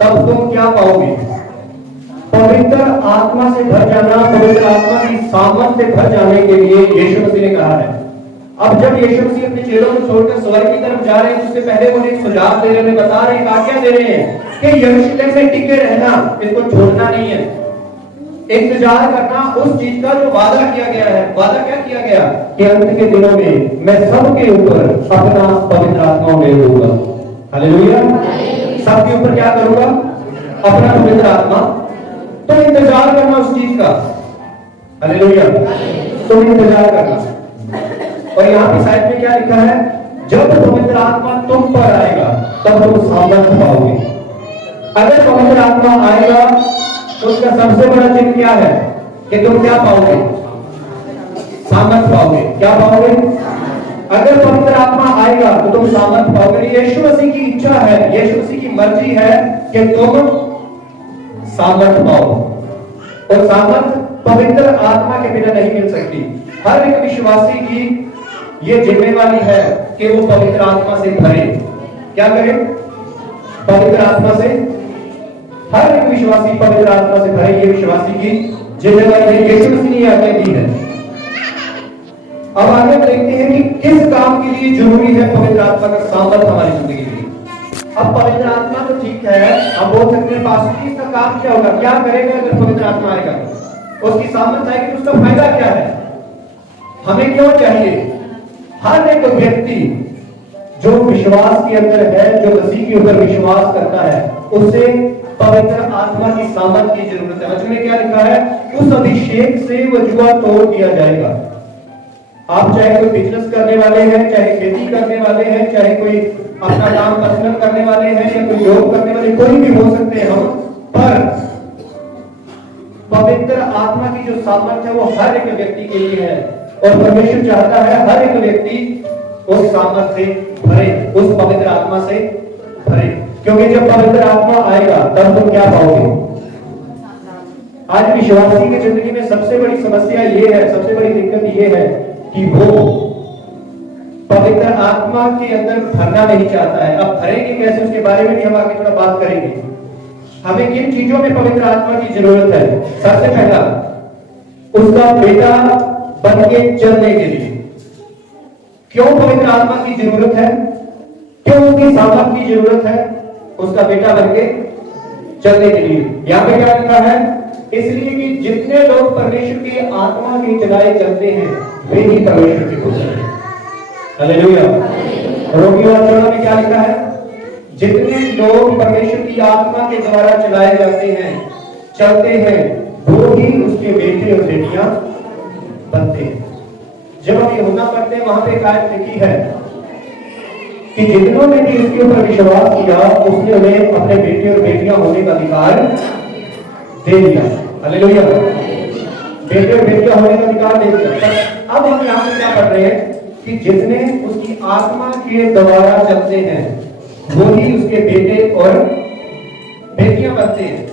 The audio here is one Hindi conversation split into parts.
तब तुम क्या पाओगे? पवित्र आत्मा से भर जाना, पवित्र आत्मा की सामर्थ से भर जाने के लिए यीशु मसीह ने कहा है। अब जब यीशु मसीह अपने चेलों को छोड़कर स्वर्ग की तरफ जा रहे हैं, उससे पहले वो एक सुझाव दे रहे हैं, बता रहे हैं, आज्ञा दे रहे हैं कि यरूशलेम में टिके रहना, इसको छोड़ना नहीं है, इंतजार करना उस चीज का जो वादा किया गया है। वादा क्या किया गया कि अंत के दिनों में मैं सबके ऊपर अपना पवित्र आत्मा भेज दूंगा। हालेलुया। सबके ऊपर क्या करूंगा? अपना पवित्र आत्मा। तो इंतजार करना उस चीज का। हालेलुया। तो इंतजार करना। और यहाँ की साइड में क्या लिखा है? जब पवित्र आत्मा तुम पर आएगा तब तुम सामर्थ पाओगे। अगर पवित्र आत्मा आएगा तो उसका सबसे बड़ा चिन्ह क्या है कि तुम क्या पाओगे? सामर्थ पाओगे। क्या पाओगे? अगर पवित्र आत्मा आएगा तो तुम सामर्थ पाओगे। यीशु मसीह की इच्छा है, यीशु मसीह की मर्जी है कि तुम सामर्थ पाओ। और सामर्थ पवित्र आत्मा के बिना नहीं मिल सकती। हर एक विश्वासी की ये जिम्मेवारी है कि वो पवित्र आत्मा से भरे। क्या करे? पवित्र आत्मा से। हर एक विश्वासी पवित्र आत्मा से भरे, ये विश्वासी की जिम्मेवारी है। यीशु मसीह ने आज्ञा दी है। अब आगे देखते हैं कि किस काम के लिए जरूरी है पवित्र आत्मा का सामर्थ हमारी जिंदगी में। अब पवित्र आत्मा तो ठीक है, हम बोल सकते हैं पास्टर जी इसका काम क्या होगा, क्या करेगा अगर पवित्र आत्मा आएगा, उसकी सामर्थ आएगी तो उसका फायदा क्या है, हमें क्यों चाहिए? हर एक व्यक्ति जो विश्वास के अंदर है, जो मसीह के ऊपर विश्वास करता है, उसे पवित्र आत्मा की सामर्थ की जरूरत है। वचन में क्या लिखा है? उस अभिषेक से वह जुआ तोड़ दिया जाएगा। आप चाहे कोई बिजनेस करने वाले हैं, चाहे खेती करने वाले हैं, चाहे कोई अपना काम पर्सनल करने वाले हैं, या कोई जॉब करने वाले, कोई भी हो सकते हैं हम, पर पवित्र आत्मा की जो सामर्थ है वो हर एक व्यक्ति के लिए है। और परमेश्वर चाहता है हर एक व्यक्ति उस सामर्थ से भरे, उस पवित्र आत्मा से भरे। क्योंकि जब पवित्र आत्मा आएगा तब तुम क्या पाओगे? आज विश्वासी की जिंदगी में सबसे बड़ी समस्या ये है, सबसे बड़ी दिक्कत ये है कि वो पवित्र आत्मा के अंदर भरना नहीं चाहता है। अब भरेंगे कैसे, उसके बारे में भी हम आगे थोड़ा बात करेंगे। हमें किन चीजों में पवित्र आत्मा की जरूरत है? सबसे पहला, उसका बेटा बन के चलने के लिए। क्यों पवित्र आत्मा की जरूरत है? क्यों उसकी सामर्थ की जरूरत है? उसका बेटा बन के चलने के लिए। यहां पे क्या लिखा है? इसलिए कि जितने लोग परमेश्वर की आत्मा के चलाए चलते हैं वे ही परमेश्वर के पुत्र हैं। हालेलुया। रोमियो 14 में क्या लिखा है? जितने लोग परमेश्वर की आत्मा के द्वारा चलाए जाते हैं, चलते हैं, वो ही उसके बेटे और बेटियां बनते हैं। जब हम यूहन्ना पढ़ते हैं वहां पे एक आयत लिखी है कि जिन्होंने भी उसके ऊपर विश्वास किया उसने उन्हें अपने बेटे और बेटियां होने का अधिकार दे दिया। हालेलुया। बेटे और बेटियां होने का अधिकार दे दिया। अब हम यहाँ पे क्या पढ़ रहे हैं कि जितने उसकी आत्मा के द्वारा चलते हैं वो ही उसके बेटे और बेटियां बनते हैं।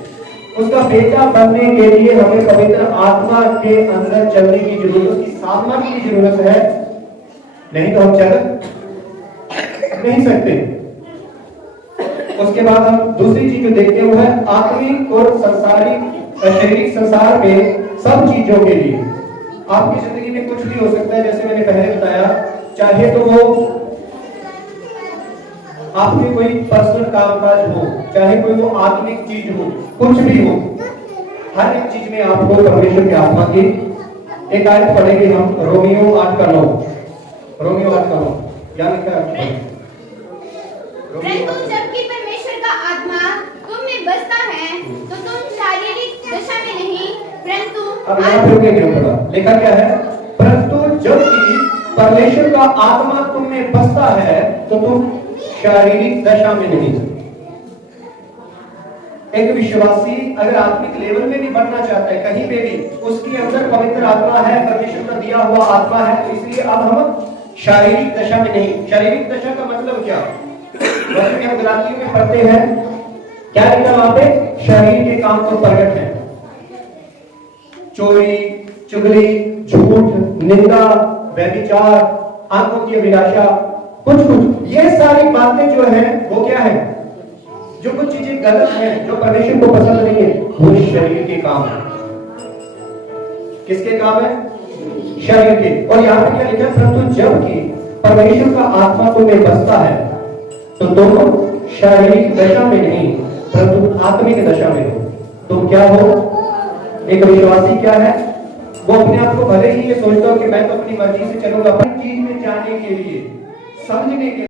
उसका बेटा बनने के लिए हमें पवित्र आत्मा के अंदर चलने की जरूरत, उसकी सामर्थ की जरूरत है, नहीं तो हम चल नहीं सकते। उसके बाद हम दूसरी चीज जो देखते हैं वो है आत्मिक और संसारिक शारीरिक संसार में सब चीजों के लिए। आपकी जिंदगी में कुछ भी हो सकता है, जैसे मैंने पहले बताया, चाहे तो वो आपके कोई पर्सनल कामकाज हो, चाहे कोई वो आत्मिक चीज हो, कुछ भी हो, हर एक चीज में आपको परमेश्वर की आत्मा की एक आयत पढ़ेंगे हम, रोमियो 8:9। रोमियो 8:9 क्या लिखा है? परंतु जबकि परमेश्वर का आत्मा तुम में बसता है तो तुम शारीरिक दशा में नहीं परंतु अब यहाँ पे रुकेंगे, लिखा क्या है? परंतु जबकि परमेश्वर का आत्मा तुम में बसता है तो तुम शारीरिक दशा में नहीं। एक विश्वासी अगर आत्मिक लेवल में भी बढ़ना चाहता है, कहीं पे भी उसके अंदर पवित्र आत्मा है, परमेश्वर का दिया हुआ आत्मा है, तो इसलिए अब हम शारीरिक दशा में नहीं। शारीरिक दशा का मतलब क्या? वैसे हम गलातियों में पढ़ते हैं, क्या लिखा वहां पे? शरीर के काम तो प्रकट है, चोरी, चुगली, झूठ, निंदा, व्यभिचार, आंखों की अभिलाषा, कुछ ये सारी बातें जो है वो क्या है? जो कुछ चीजें गलत हैं, जो परमेश्वर को पसंद नहीं है, वो शरीर के काम है। किसके काम है? शरीर के। और यहाँ पे क्या लिखा है? परंतु जबकि परमेश्वर का आत्मा तुम्हें बसता है तो तुम शारीरिक दशा में नहीं परंतु आत्मिक दशा में हो। तुम क्या हो? एक विश्वासी क्या है? वो अपने आप को भले ही ये सोचता हो कि मैं तो अपनी मर्जी से चलूंगा, पर चीज में जाने के लिए, समझने के